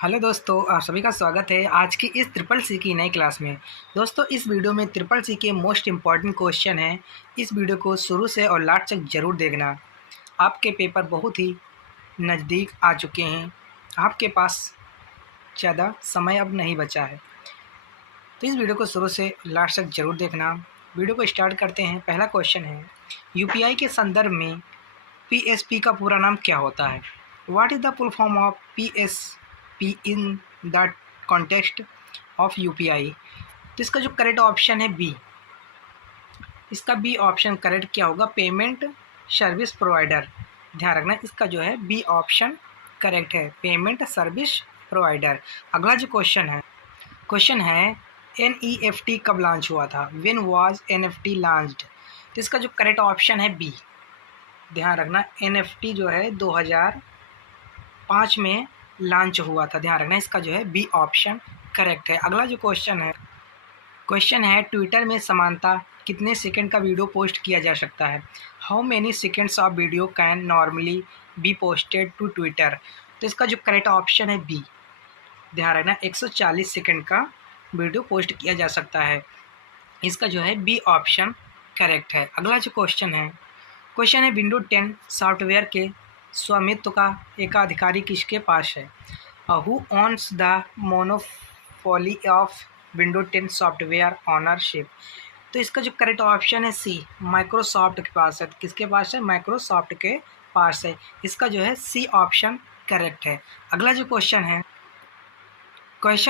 Hello दोस्तों, आप सभी का स्वागत है आज की इस ट्रिपल सी की नई क्लास में। दोस्तों, इस वीडियो में ट्रिपल सी के मोस्ट इम्पॉर्टेंट क्वेश्चन हैं। इस वीडियो को शुरू से और लास्ट तक ज़रूर देखना। आपके पेपर बहुत ही नज़दीक आ चुके हैं। आपके पास ज़्यादा समय अब नहीं बचा है, तो इस वीडियो को शुरू से लास्ट तक ज़रूर देखना। वीडियो को स्टार्ट करते हैं। पहला क्वेश्चन है, यूपीआई के संदर्भ में पीएसपी का पूरा नाम क्या होता है? What is the full form of PSP in the context of UPI? तो इसका जो करेक्ट ऑप्शन है बी। इसका बी ऑप्शन करेक्ट क्या होगा? Payment service provider. ध्यान रखना, इसका जो है बी ऑप्शन करेक्ट है, पेमेंट सर्विस प्रोवाइडर। अगला जो क्वेश्चन है एनईएफटी कब लॉन्च हुआ था? When was NFT launched? तो इसका जो करेक्ट ऑप्शन है बी। ध्यान रखना, एनएफटी जो है 2005 में लॉन्च हुआ था। ध्यान रखना, इसका जो है बी ऑप्शन करेक्ट है। अगला जो क्वेश्चन है ट्विटर में समानता कितने सेकंड का वीडियो पोस्ट किया जा सकता है? How many seconds of video can normally be posted to Twitter? तो इसका जो करेक्ट ऑप्शन है बी। ध्यान रखना, 140 सेकंड का वीडियो पोस्ट किया जा सकता है। इसका जो है बी ऑप्शन करेक्ट है। अगला जो क्वेश्चन है विंडो 10 सॉफ्टवेयर के स्वामित्व का एकाधिकारी किसके पास है? Who owns the monopoly of window 10 software ownership? तो इसका जो करेक्ट ऑप्शन है सी, माइक्रोसॉफ्ट के पास है। किसके पास है? माइक्रोसॉफ्ट के पास है। इसका जो है सी ऑप्शन करेक्ट है। अगला जो क्वेश्चन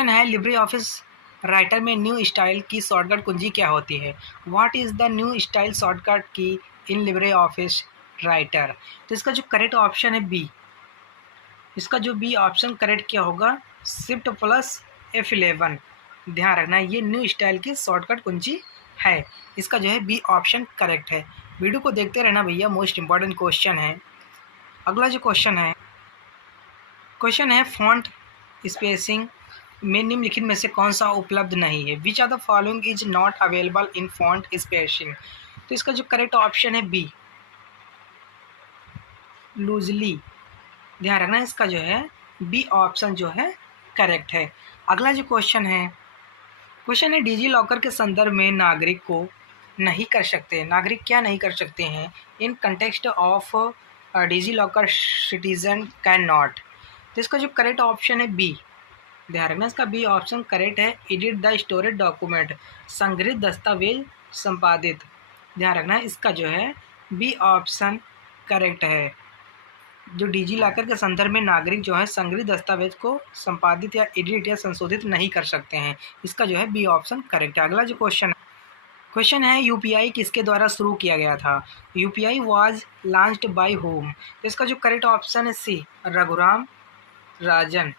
है लिब्रे ऑफिस राइटर में न्यू स्टाइल की शॉर्टकट कुंजी क्या होती है? What is the new style shortcut की इन लिब्रे ऑफिस राइटर? तो इसका जो करेक्ट ऑप्शन है बी। इसका जो बी ऑप्शन करेक्ट क्या होगा? Shift plus F11। ध्यान रखना, ये न्यू स्टाइल की शॉर्टकट कुंजी है। इसका जो है बी ऑप्शन करेक्ट है। वीडियो को देखते रहना भैया, मोस्ट इंपॉर्टेंट क्वेश्चन है। अगला जो क्वेश्चन है फॉन्ट स्पेसिंग में निम्नलिखित में से कौन सा उपलब्ध नहीं है? Which are the following is not available in font spacing? तो इसका जो करेक्ट ऑप्शन है बी, लूजली। ध्यान रखना, इसका जो है बी ऑप्शन जो है करेक्ट है। अगला जो क्वेश्चन है डिजी लॉकर के संदर्भ में नागरिक को नहीं कर सकते। नागरिक क्या नहीं कर सकते हैं? In context of DigiLocker citizen can not. तो इसका जो करेक्ट ऑप्शन है बी। ध्यान रखना, इसका बी ऑप्शन करेक्ट है। एडिट द स्टोरेज डॉक्यूमेंट, संग्रहित दस्तावेज संपादित। ध्यान रखना, इसका जो है बी ऑप्शन करेक्ट है। जो डिजी लॉकर के संदर्भ में नागरिक जो है संग्रहित दस्तावेज को संपादित या एडिट या संशोधित नहीं कर सकते हैं। इसका जो है बी ऑप्शन करेक्ट है। अगला जो क्वेश्चन है यूपीआई किसके द्वारा शुरू किया गया था? UPI was launched by home? तो इसका जो करेक्ट ऑप्शन है सी, रघुराम राजन।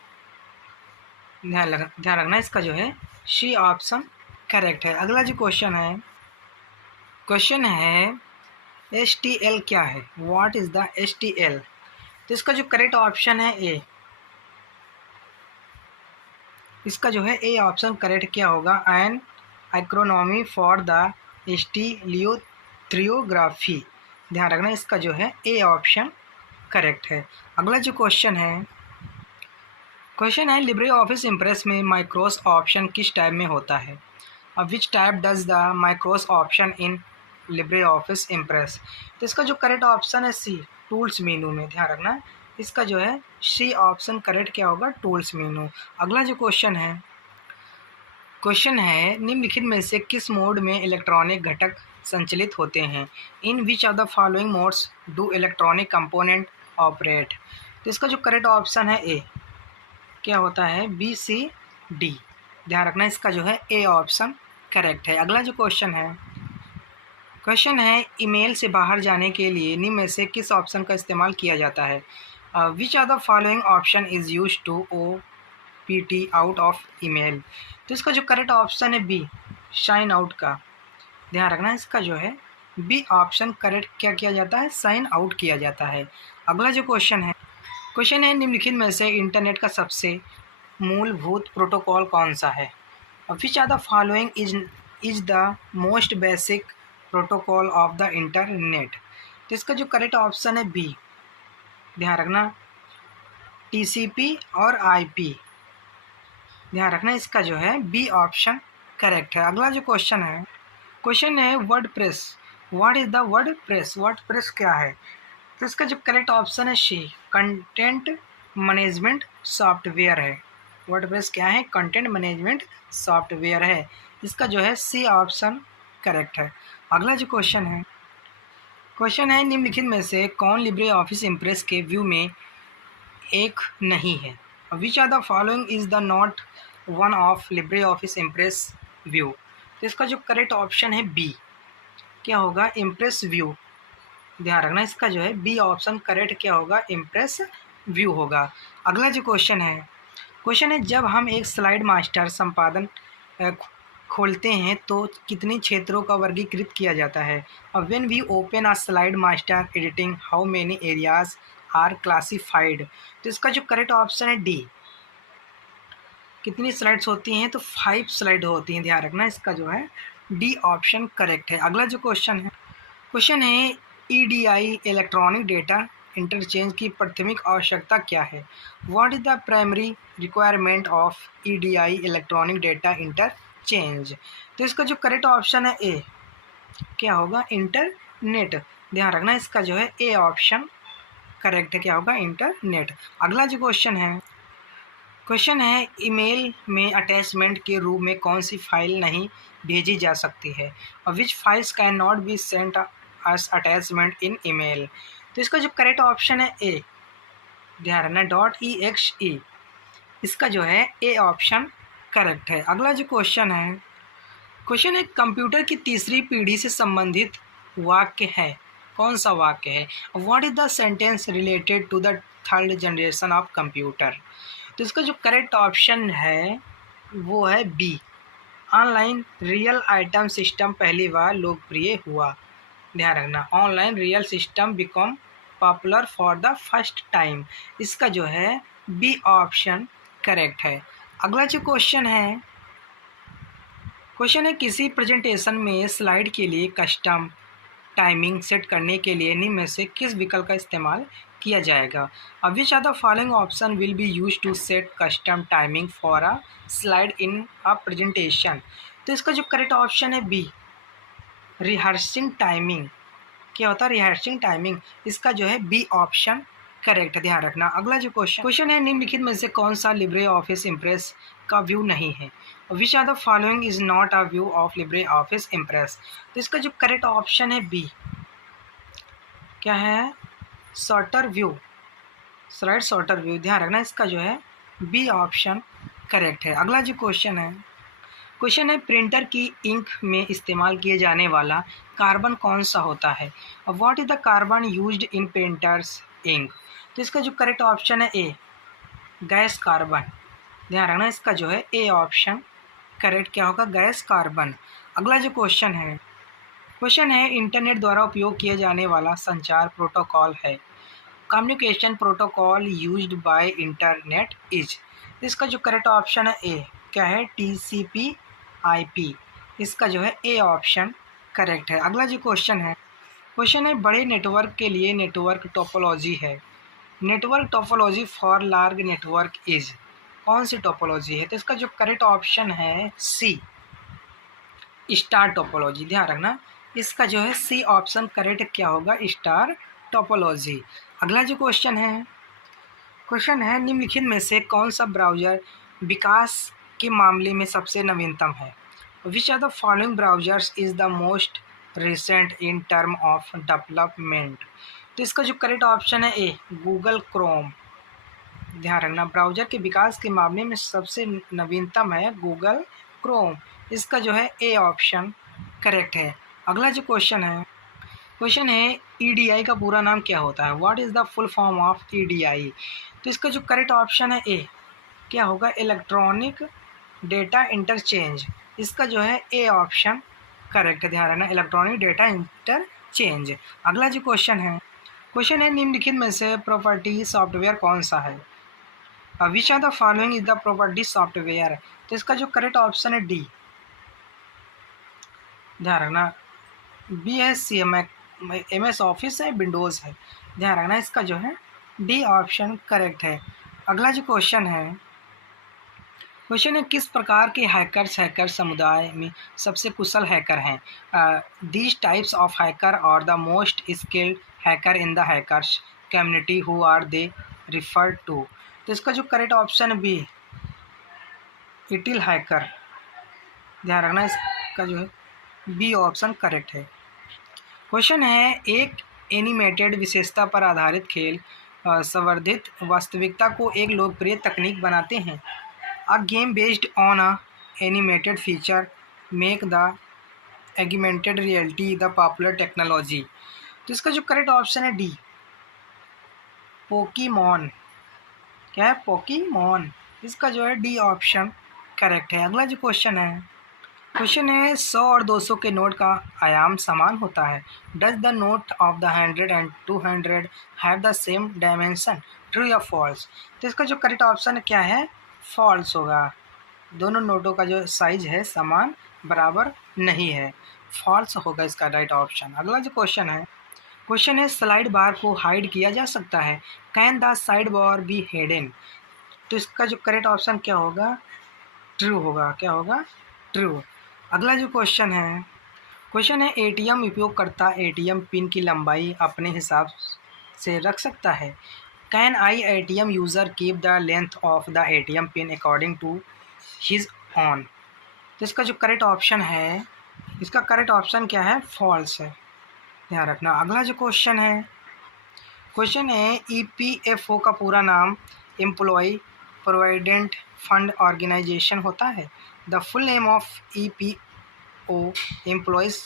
ध्यान रखना, इसका जो है सी ऑप्शन करेक्ट है। अगला जो क्वेश्चन है HTL क्या है? What is the HTL? तो इसका जो करेक्ट ऑप्शन है ए। इसका जो है ए ऑप्शन करेक्ट क्या होगा? An acronym for the stereolithography. ध्यान रखना, इसका जो है ए ऑप्शन करेक्ट है। अगला जो क्वेश्चन है लिब्रे ऑफिस इम्प्रेस में माइक्रोस ऑप्शन किस टाइप में होता है? Which type does the macros option in Libre office Impress? तो इसका जो करेक्ट ऑप्शन है सी, टूल्स मेनू में। ध्यान रखना, इसका जो है सी ऑप्शन करेक्ट क्या होगा? Tools menu. अगला जो क्वेश्चन है निम्नलिखित में से किस मोड में इलेक्ट्रॉनिक घटक संचालित होते हैं? In which of the following modes do electronic component operate? तो इसका जो करेक्ट ऑप्शन है ए, क्या होता है? B C D. ध्यान रखना, इसका जो है ए ऑप्शन करेक्ट है। अगला जो क्वेश्चन है ईमेल से बाहर जाने के लिए निम्न में से किस ऑप्शन का इस्तेमाल किया जाता है? Which are the following option is use to OPT out of email? तो इसका जो करेक्ट ऑप्शन है बी, साइन आउट का। ध्यान रखना, इसका जो है बी ऑप्शन करेक्ट क्या किया जाता है? साइन आउट किया जाता है। अगला जो क्वेश्चन है निम्नलिखित में से इंटरनेट का सबसे मूलभूत प्रोटोकॉल कौन सा है? Which are the following is the most basic protocol of the internet? तो इसका जो करेक्ट ऑप्शन है बी। ध्यान रखना, TCP और IP। ध्यान रखना इसका जो है बी ऑप्शन करेक्ट है। अगला जो क्वेश्चन है word press. What is the word press? Word press क्या है? तो इसका जो करेक्ट ऑप्शन है सी, कंटेंट मैनेजमेंट सॉफ्टवेयर है। वर्ड प्रेस क्या है? कंटेंट मैनेजमेंट सॉफ्टवेयर है। इसका जो है सी ऑप्शन करेक्ट है। अगला जो क्वेश्चन है निम्नलिखित में से कौन लिब्रे ऑफिस इम्प्रेस के व्यू में एक नहीं है? Which are the following is the not one of Libre office Impress view? तो इसका जो करेक्ट ऑप्शन है बी, क्या होगा? Impress view. ध्यान रखना इसका जो है बी ऑप्शन करेक्ट क्या होगा? इम्प्रेस व्यू होगा। अगला जो क्वेश्चन है जब हम एक स्लाइड मास्टर संपादन खोलते हैं तो कितने क्षेत्रों का वर्गीकृत किया जाता है? और when we open a slide master editing how many areas are classified? तो इसका जो करेक्ट ऑप्शन है डी, कितनी स्लाइड्स होती हैं? तो 5 स्लाइड होती हैं। ध्यान रखना इसका जो है डी ऑप्शन करेक्ट है। अगला जो क्वेश्चन है ईडीआई इलेक्ट्रॉनिक डेटा इंटरचेंज की प्राथमिक आवश्यकता क्या है? What is the primary requirement of EDI electronic data interchange? तो इसका जो करेक्ट ऑप्शन है ए, क्या होगा? इंटरनेट। ध्यान रखना इसका जो है ए ऑप्शन करेक्ट है, क्या होगा? इंटरनेट। अगला जो क्वेश्चन है ईमेल में अटैचमेंट के रूप में कौन सी फाइल नहीं भेजी जा सकती है? और which files can not be sent as attachment in email? तो इसका जो करेक्ट ऑप्शन है ए, ध्यान रखना .exe। इसका जो है ए ऑप्शन करेक्ट है। अगला जो क्वेश्चन है कंप्यूटर की तीसरी पीढ़ी से संबंधित वाक्य है। कौन सा वाक्य है? What is the sentence related to the third generation of computer? तो इसका जो करेक्ट ऑप्शन है वो है B, online real item system पहली बार लोकप्रिय हुआ। ध्यान रखना online real system become popular for the first time. इसका जो है बी ऑप्शन करेक्ट है। अगला जो क्वेश्चन है किसी प्रेजेंटेशन में स्लाइड के लिए कस्टम टाइमिंग सेट करने के लिए निम्न में से किस विकल्प का इस्तेमाल किया जाएगा? अब which are the following option will be use to set custom timing for a slide in a presentation? तो इसका जो करेक्ट ऑप्शन है बी, रिहर्सिंग टाइमिंग। क्या होता है रिहर्सिंग टाइमिंग? इसका जो है बी ऑप्शन करेक्ट है। ध्यान रखना। अगला जो क्वेश्चन है निम्नलिखित में से कौन सा लिब्रे ऑफिस इम्प्रेस का व्यू नहीं है? Which are the following is not a view of Libre office Impress? तो इसका जो करेक्ट ऑप्शन है बी, क्या है? Sorter view, slide sorter view. ध्यान रखना इसका जो है बी ऑप्शन करेक्ट है। अगला जो क्वेश्चन है प्रिंटर की इंक में इस्तेमाल किए जाने वाला कार्बन कौन सा होता है? What is the carbon used in printers ink? तो इसका जो करेक्ट ऑप्शन है ए, गैस कार्बन। ध्यान रखना इसका जो है ए ऑप्शन करेक्ट क्या होगा? Gas carbon. अगला जो क्वेश्चन है इंटरनेट द्वारा उपयोग किया जाने वाला संचार प्रोटोकॉल है। Communication protocol used by internet is? इसका जो करेक्ट ऑप्शन है ए, क्या है? TCP/IP। इसका जो है ए ऑप्शन करेक्ट है। अगला जो क्वेश्चन है बड़े नेटवर्क के लिए नेटवर्क टोपोलॉजी है। Network topology for large network is? कौन सी टोपोलॉजी है? तो इसका जो करेक्ट ऑप्शन है सी, स्टार टोपोलॉजी। ध्यान रखना इसका जो है सी ऑप्शन करेक्ट क्या होगा? Star topology. अगला जो क्वेश्चन है निम्नलिखित में से कौन सा ब्राउज़र विकास के मामले में सबसे नवीनतम है? Which are the following browsers is the most recent in term of development? तो इसका जो करेक्ट ऑप्शन है ए, गूगल क्रोम। ध्यान रखना ब्राउज़र के विकास के मामले में सबसे नवीनतम है गूगल क्रोम। इसका जो है ए ऑप्शन करेक्ट है। अगला जो क्वेश्चन है ईडीआई का पूरा नाम क्या होता है? What is the full form of EDI? तो इसका जो करेक्ट ऑप्शन है ए, क्या होगा? Electronic data interchange. इसका जो है ए ऑप्शन करेक्ट है। ध्यान रखना इलेक्ट्रॉनिक डेटा इंटरचेंज। अगला जो क्वेश्चन है निम्नलिखित में से प्रॉपर्टी सॉफ्टवेयर कौन सा है? Which are the following is the property software? तो इसका जो करेक्ट ऑप्शन है डी, ध्यान रखना बी है MS ऑफिस है, विंडोज़ है। ध्यान रखना इसका जो है डी ऑप्शन करेक्ट है। अगला जो क्वेश्चन क्वेश्चन है किस प्रकार के हैकर समुदाय में सबसे कुशल हैकर हैं? दीज टाइप्स ऑफ हैकर और the most skilled hacker in the hackers community who are they refer to. तो इसका जो करेक्ट ऑप्शन बी इटिल हैकर, ध्यान रखना इसका जो है बी ऑप्शन करेक्ट है। क्वेश्चन है एक एनिमेटेड विशेषता पर आधारित खेल संवर्धित वास्तविकता को एक लोकप्रिय तकनीक बनाते हैं। A game based on a animated feature make the augmented reality the popular technology. तो इसका जो करेक्ट ऑप्शन है डी पोकीमॉन। क्या है? पोकीमॉन। इसका जो है डी ऑप्शन करेक्ट है। अगला जो क्वेश्चन है 100 और 200 के नोट का आयाम समान होता है। Does the note of the 100 and 200 have the same dimension? True या फॉल्स? तो इसका जो करेक्ट ऑप्शन क्या है? फॉल्स होगा। दोनों नोटों का जो साइज है समान बराबर नहीं है, फॉल्स होगा इसका राइट ऑप्शन। अगला जो क्वेश्चन है स्लाइड बार को हाइड किया जा सकता है। Can the side bar be hidden? तो इसका जो करेक्ट ऑप्शन क्या होगा? ट्रू होगा। क्या होगा? ट्रू। अगला जो क्वेश्चन है एटीएम उपयोगकर्ता एटीएम पिन की लंबाई अपने हिसाब से रख सकता है। Can I ATM user keep the length of the ATM pin according to his own? तो इसका जो करेक्ट ऑप्शन है, इसका करेक्ट ऑप्शन क्या है? फॉल्स है, ध्यान रखना। अगला जो क्वेश्चन है ईपीएफओ का पूरा नाम एम्प्लॉय प्रोविडेंट फंड ऑर्गेनाइजेशन होता है। The full name of EPO employees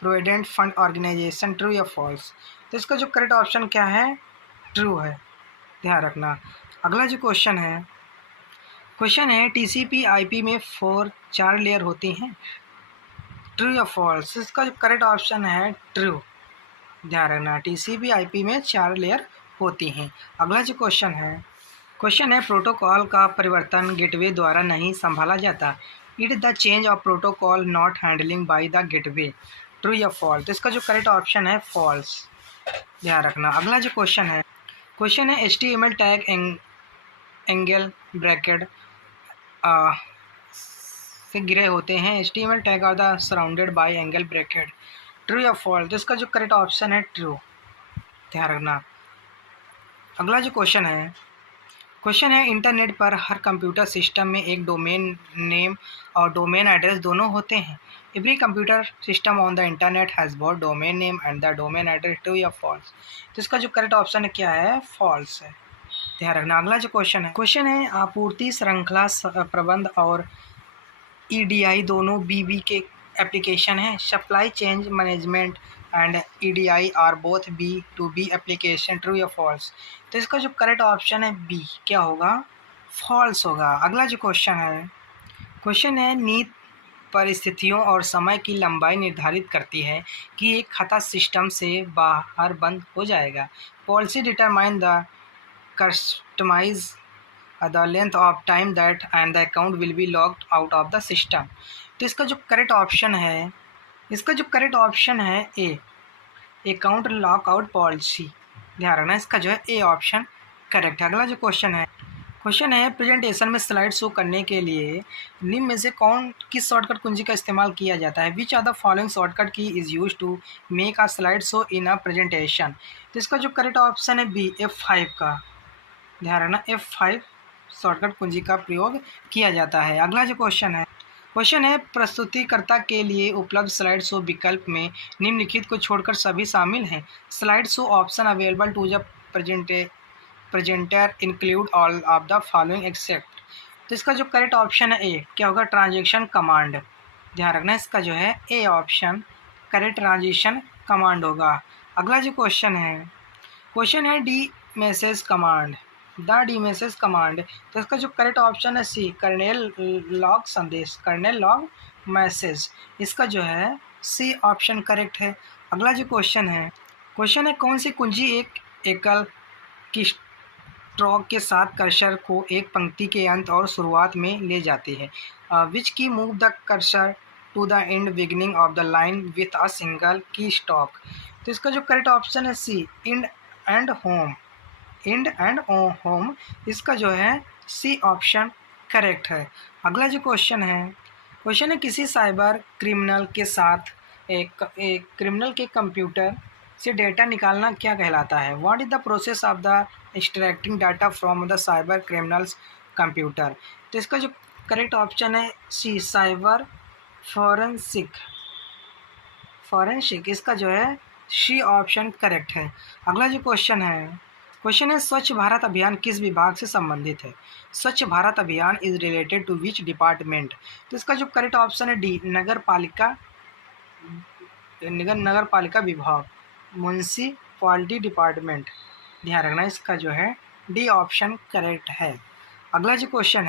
provident fund organisation. True या फॉल्स? तो इसका जो करेक्ट ऑप्शन क्या है? ट्रू है, ध्यान रखना। अगला जो क्वेश्चन है टीसीपी आईपी में 4 लेयर होती हैं। ट्रू या फॉल्स? इसका जो करेक्ट ऑप्शन है ट्रू, ध्यान रखना। टीसीपी आईपी में 4 लेयर होती हैं। अगला जो क्वेश्चन है प्रोटोकॉल का परिवर्तन गेटवे द्वारा नहीं संभाला जाता। It the change of protocol not handling by the gateway. True या फॉल्स? तो इसका जो करेक्ट ऑप्शन है फॉल्स, ध्यान रखना। अगला जो क्वेश्चन है HTML टैग एंगल ब्रैकेट से घिरे होते हैं। HTML tag are the surrounded by angle bracket. True या फॉल्स? तो इसका जो करेक्ट ऑप्शन है ट्रू, ध्यान रखना। अगला जो क्वेश्चन है इंटरनेट पर हर कंप्यूटर सिस्टम में एक डोमेन नेम और डोमेन एड्रेस दोनों होते हैं। Every computer system on the internet has both domain name and the domain address. True या फॉल्स? तो इसका जो करेक्ट ऑप्शन है क्या है? फॉल्स है, ध्यान रखना। अगला जो क्वेश्चन है आपूर्ति श्रृंखला प्रबंध और EDI दोनों BB के एप्लीकेशन हैं। Supply chain management and EDI are both B2B application. True या फॉल्स? तो इसका जो करेक्ट ऑप्शन है बी, क्या होगा? फॉल्स होगा। अगला जो क्वेश्चन है नीति परिस्थितियों और समय की लंबाई निर्धारित करती है कि एक खाता सिस्टम से बाहर बंद हो जाएगा। Policy determine the customise the length of time that and the account will be logged out of the system। तो इसका जो करेक्ट ऑप्शन है ए अकाउंट लॉकआउट पॉलिसी, ध्यान रखना। इसका जो है ए ऑप्शन करेक्ट है। अगला जो क्वेश्चन है प्रेजेंटेशन में स्लाइड शो करने के लिए निम्न में से किस शॉर्टकट कुंजी का इस्तेमाल किया जाता है? Which are the following shortcut key is use to make a slide show in a presentation? तो इसका जो करेक्ट ऑप्शन है बी F5 का, ध्यान रखना। F5 शॉर्टकट कुंजी का प्रयोग किया जाता है। अगला जो क्वेश्चन है प्रस्तुतिकर्ता के लिए उपलब्ध स्लाइड शो विकल्प में निम्नलिखित को छोड़कर सभी शामिल हैं। Slide show option available to the presenter include all of the following except. तो इसका जो करेक्ट ऑप्शन है ए, क्या होगा? ट्रांजेक्शन कमांड, ध्यान रखना। इसका जो है A option correct, transaction command होगा। अगला जो क्वेश्चन है D message command, the D message command. तो इसका जो करेक्ट ऑप्शन है सी, कर्नेल लॉग संदेश, कर्नेल लॉग मैसेज। इसका जो है सी ऑप्शन करेक्ट है। अगला जो क्वेश्चन है कौन सी कुंजी एक एकल की स्ट्रोक के साथ कर्सर को एक पंक्ति के अंत और शुरुआत में ले जाती है? Which key move the cursor to the end beginning of the line with a single key stroke. तो इसका जो करेक्ट ऑप्शन है C, end and home, end and home. इसका जो है सी ऑप्शन करेक्ट है। अगला जो क्वेश्चन है किसी साइबर क्रिमिनल के साथ एक क्रिमिनल के कंप्यूटर से डेटा निकालना क्या कहलाता है? What is the process of the extracting data from the cyber criminals computer? तो इसका जो करेक्ट ऑप्शन है सी, साइबर फॉरेंसिक। फॉरेंसिक इसका जो है सी ऑप्शन करेक्ट है। अगला जो क्वेश्चन है स्वच्छ भारत अभियान किस विभाग से संबंधित है? Swachh Bharat Abhiyan is related to which department? तो इसका जो करेक्ट ऑप्शन है डी, नगर पालिका विभाग, म्युनिसिपैलिटी डिपार्टमेंट। ध्यान रखना इसका जो है डी ऑप्शन करेक्ट है। अगला जो क्वेश्चन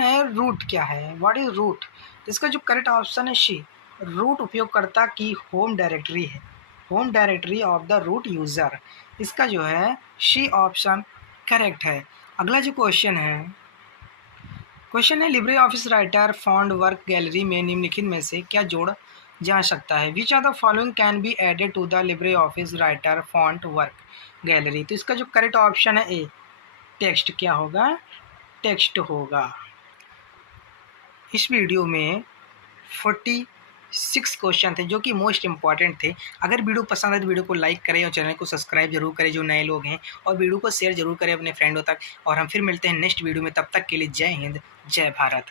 है रूट क्या है? What is root? इसका जो करेक्ट ऑप्शन है सी, रूट उपयोगकर्ता की होम डायरेक्टरी है, home directory of the root user. इसका जो है सी ऑप्शन करेक्ट है। अगला जो क्वेश्चन है Libre Office writer font work gallery में निम्नलिखित में से क्या जोड़ जा सकता है? Which are the following can be added to the Libre Office writer font work gallery? तो इसका जो करेक्ट ऑप्शन है ए, टेक्स्ट क्या होगा? टेक्स्ट होगा। इस वीडियो में 46 क्वेश्चन थे जो कि मोस्ट इंपॉर्टेंट थे। अगर वीडियो पसंद आए तो वीडियो को लाइक करें और चैनल को सब्सक्राइब जरूर करें जो नए लोग हैं, और वीडियो को शेयर जरूर करें अपने फ्रेंडों तक। और हम फिर मिलते हैं नेक्स्ट वीडियो में, तब तक के लिए जय हिंद, जय भारत।